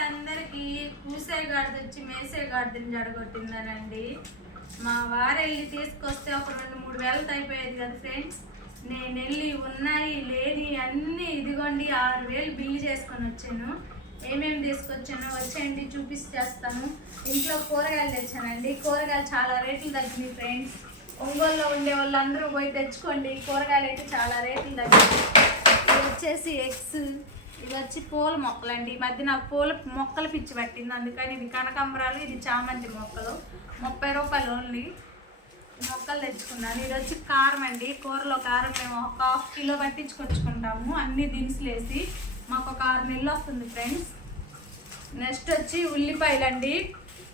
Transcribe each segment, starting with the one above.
అందరికి పూసే గాడిద వచ్చి మేసే గాడిదని జడగొట్టిందనండి. మా వారు వెళ్ళి తీసుకొస్తే ఒక రెండు మూడు వేలతో అయిపోయేది కదా ఫ్రెండ్స్. నేను వెళ్ళి ఉన్నాయి లేని అన్నీ ఇదిగోండి ఆరు వేలు బిల్లు చేసుకొని వచ్చాను. ఏమేమి తీసుకొచ్చాను వచ్చేయండి చూపిస్తేస్తాను ఇంట్లో కూరగాయలు తెచ్చానండి. కూరగాయలు చాలా రేట్లు తగ్గినాయి ఫ్రెండ్స్. ఒంగోలులో ఉండే వాళ్ళందరూ పోయి తెచ్చుకోండి. కూరగాయలు అయితే చాలా రేట్లు తగ్గినాయి. వచ్చేసి ఎగ్స్ ఇది వచ్చి పూల మొక్కలండి. ఈ మధ్య నాకు పూల మొక్కలు పిచ్చి పట్టింది. అందుకని ఇది కనకాంబరాలు ఇది చామంతి మొక్కలు. ముప్పై రూపాయలు ఓన్లీ. మొక్కలు తెచ్చుకున్నాను. ఇది వచ్చి కారం అండి. కూరలో కారం మేము ఒక హాఫ్ కిలో పట్టించుకొచ్చుకుంటాము. అన్ని దినుసులు వేసి మాకు ఒక ఆరు నెలలు వస్తుంది ఫ్రెండ్స్. నెక్స్ట్ వచ్చి ఉల్లిపాయలు అండి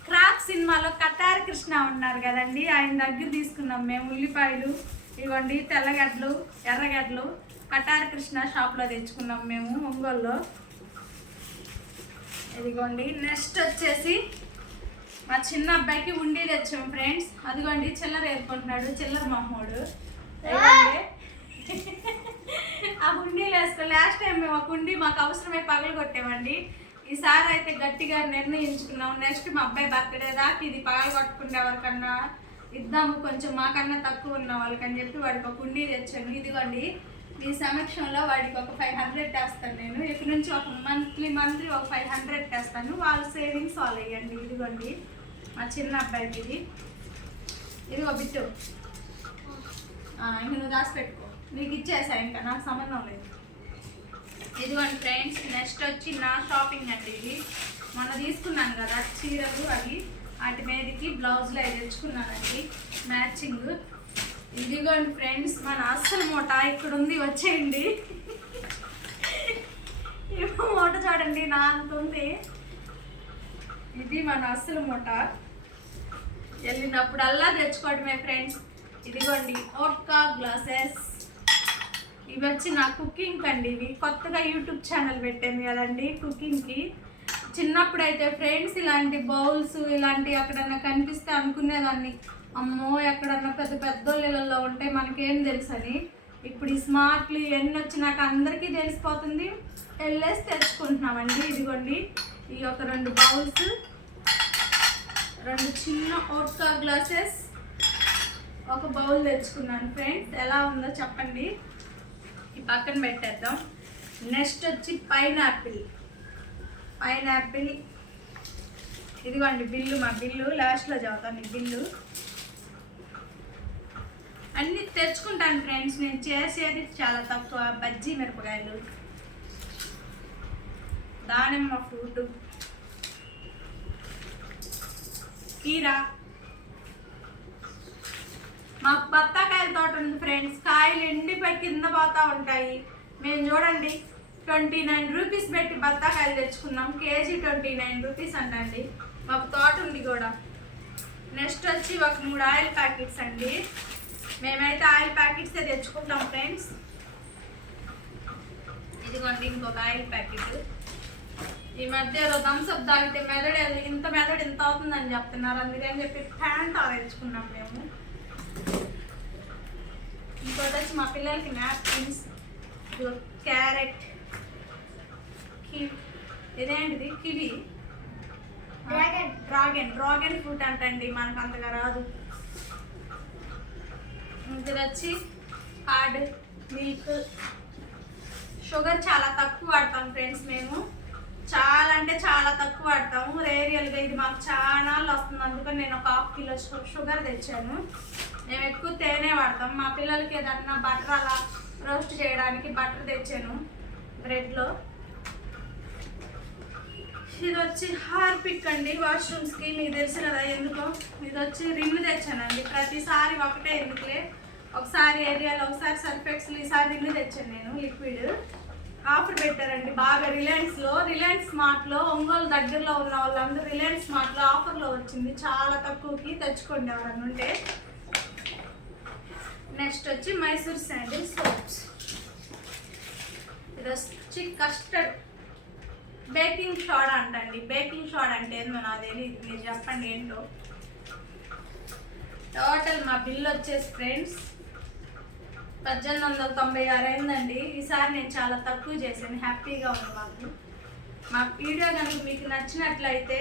క్రాక్ సినిమాలో కటారి కృష్ణ ఉన్నారు కదండి. ఆయన దగ్గర తీసుకున్నాం మేము ఉల్లిపాయలు ఇవ్వండి తెల్లగడ్డలు ఎర్రగడ్డలు. కటారి కృష్ణ షాప్లో తెచ్చుకున్నాం మేము ఒంగోల్లో. ఇదిగోండి నెక్స్ట్ వచ్చేసి మా చిన్న అబ్బాయికి ఉండి తెచ్చాం ఫ్రెండ్స్. అదిగోండి చిల్లర ఏరుకుంటున్నాడు చిల్లర మమ్మోడు ఆ హుండీలు వేసుకో లాస్ట్ టైం మేము ఒక హుండీ మాకు అవసరమే పగలు కొట్టామండి ఈసారి అయితే గట్టిగా నిర్ణయించుకున్నాం. నెక్స్ట్ మా అబ్బాయి బర్త్డే దాకా ఇది పగలు కొట్టుకునే ఎవరికన్నా ఇద్దాము కొంచెం మాకన్నా తక్కువ ఉన్న వాళ్ళకని చెప్పి వాడికి ఒక హుండీ తెచ్చాను. ఇదిగోండి మీ సమక్షంలో వాడికి ఒక ఫైవ్ హండ్రెడ్ వేస్తాను నేను. ఇక్కడి నుంచి ఒక మంత్లీ మంత్లీ ఒక ఫైవ్ హండ్రెడ్ వేస్తాను. వాళ్ళ సేవింగ్స్ వాళ్ళు వేయండి. ఇదిగోండి. మా చిన్న అబ్బాయికి ఇది. ఇదిగో బిట్టు. ఇంక నువ్వు దాచి పెట్టుకో. నీకు ఇచ్చేసా ఇంకా. నాకు సంబంధం లేదు. ఇదిగోండి ఫ్రెండ్స్ నెక్స్ట్ వచ్చి నా షాపింగ్ అండి ఇది. మొన్న తీసుకున్నాను కదా చీరలు అవి. వాటి మీదకి బ్లౌజ్లు అవి తెచ్చుకున్నానండి. మ్యాచింగ్. ఇదిగోండి ఫ్రెండ్స్ మన అస్సలు మూట ఇక్కడ ఉంది వచ్చేయండి. ఈ మూట చూడండి నా అంత ఉంది ఇది మన అస్సలు మూట. వెళ్ళినప్పుడల్లా తెచ్చుకోవడమే ఫ్రెండ్స్. ఇదిగోండి ఓట్కా గ్లాసెస్. ఇవి వచ్చి నా కుకింగ్ అండి ఇవి. కొత్తగా యూట్యూబ్ ఛానల్ పెట్టాను కదండి కుకింగ్కి. చిన్నప్పుడు అయితే ఫ్రెండ్స్ ఇలాంటి బౌల్స్ ఇలాంటి అక్కడన్నా కనిపిస్తే అనుకునేదాన్ని. అమ్మో ఎక్కడన్నా పెద్ద పెద్ద ఇళ్ళల్లో ఉంటే మనకేం తెలుసు అని. ఇప్పుడు ఈ స్మార్ట్లు ఇవన్నీ వచ్చినాక అందరికీ తెలిసిపోతుంది. వెళ్ళేసి తెచ్చుకుంటున్నామండి ఇదిగోండి. ఈ ఒక రెండు బౌల్స్ రెండు చిన్న ఓట్కా గ్లాసెస్ ఒక బౌల్ తెచ్చుకున్నాను ఫ్రెండ్స్. ఎలా ఉందో చెప్పండి. ఈ పక్కన పెట్టేద్దాం. నెక్స్ట్ వచ్చి పైనాపిల్. పైనాపిల్. ఇదిగోండి బిల్లు మా బిల్లు. లాస్ట్లో చదువుతాను ఈ బిల్లు. అన్నీ తెచ్చుకుంటాను ఫ్రెండ్స్ నేను చేసేది చాలా తక్కువ. బజ్జీ మిరపకాయలు దానిమ్మ ఫ్రూట్ కీరా. మాకు బత్తాకాయల తోట ఉంది ఫ్రెండ్స్ కాయలు ఎండిపోయి కింద పోతా ఉంటాయి. మేము చూడండి ట్వంటీ నైన్ రూపీస్ పెట్టి బత్తాకాయలు తెచ్చుకున్నాం. కేజీ ట్వంటీ నైన్ రూపీస్ అంటండి. మాకు తోట ఉంది కూడా. నెక్స్ట్ వచ్చి ఒక మూడు ఆయిల్ ప్యాకెట్స్ అండి. మేమైతే ఆయిల్ ప్యాకెట్సే తెచ్చుకుంటాం ఫ్రెండ్స్. ఇదిగోండి ఇంకొక ఆయిల్ ప్యాకెట్. ఈ మధ్య ఏదో థమ్స్అప్ తాగితే మెదడు ఇంత మెదడు ఇంత అవుతుందని చెప్తున్నారు. అందుకని చెప్పి ఫ్యాంటా తెచ్చుకున్నాం మేము. ఇంకోటి వచ్చి మా పిల్లలకి నాప్కిన్స్ క్యారెట్కి ఇదేంటిది? Kiwi? Dragon. Dragon. Dragon fruit అంటండి. మనకు అంతగా రాదు. ఇది వచ్చి హార్డ్ మిల్క్ షుగర్ చాలా తక్కువ వాడతాం ఫ్రెండ్స్ మేము. చాలా అంటే చాలా తక్కువ వాడతాము. రేరియల్గా ఇది మాకు చాలా వస్తుంది. అందుకని నేను ఒక హాఫ్ కిలో షుగర్ తెచ్చాను. మేము ఎక్కువ తేనె వాడతాం. మా పిల్లలకి ఏదన్నా బటర్ అలా రోస్ట్ చేయడానికి బటర్ తెచ్చాను బ్రెడ్లో. ఇది వచ్చి హార్పిక్ అండి వాష్రూమ్స్కి. మీకు తెలిసినదా కదా ఎందుకో? ఇది వచ్చి రిమ్ తెచ్చానండి. ప్రతిసారి ఒకటే ఎందుకులే? ఒకసారి ఏరియాలో ఒకసారి సర్ఫెక్స్లు ఈసారి రిన్ తెచ్చాను నేను లిక్విడ్. ఆఫర్ పెట్టారండి బాగా రిలయన్స్లో రిలయన్స్ స్మార్ట్లో ఒంగోలు దగ్గరలో ఉన్న వాళ్ళందరూ రిలయన్స్ స్మార్ట్లో ఆఫర్లో వచ్చింది చాలా తక్కువకి తెచ్చుకోండి ఎవరన్నా ఉంటే. నెక్స్ట్ వచ్చి మైసూర్ శాండిల్ సోప్స్. ఇది వచ్చి కస్టర్డ్ బేకింగ్ సోడా అంటండి బేకింగ్ సోడా అంటే ఏందో నాకు తెలియదు మీరు చెప్పండి ఏంటో. టోటల్ మా బిల్ వచ్చేసి ఫ్రెండ్స్ పద్దెనిమిది వందల తొంభై ఆరు అయిందండి. ఈసారి నేను చాలా తక్కువ చేశాను. హ్యాపీగా ఉంది మాకు. మా వీడియో కనుక మీకు నచ్చినట్లయితే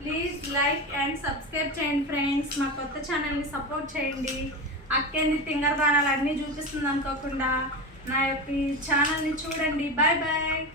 ప్లీజ్ లైక్ అండ్ సబ్స్క్రైబ్ చేయండి ఫ్రెండ్స్. మా కొత్త ఛానల్ని సపోర్ట్ చేయండి. అక్కేంది బాణాలు అన్నీ చూపిస్తుంది అనుకోకుండా నా యొక్క ఈ ఛానల్ని చూడండి. Bye bye.